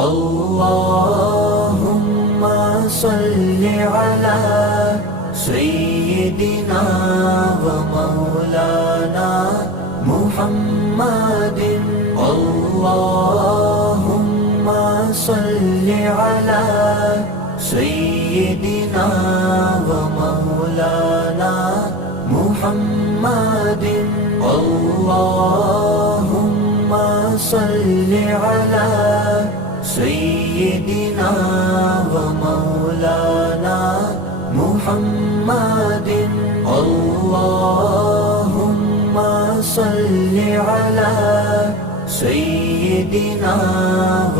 अल्लाहुम्मा सल्लि अला सय्यिदिना व मौलाना मुहम्मदिन। अल्लाहुम्मा सल्लि अला सय्यिदिना व मौलाना मुहम्मदिन। अल्लाहुम्मा सल्लि अला सय्यिदिना व मौलाना मुहम्मदिन। अल्लाहुम्मा सल्लि अला सय्यिदिना व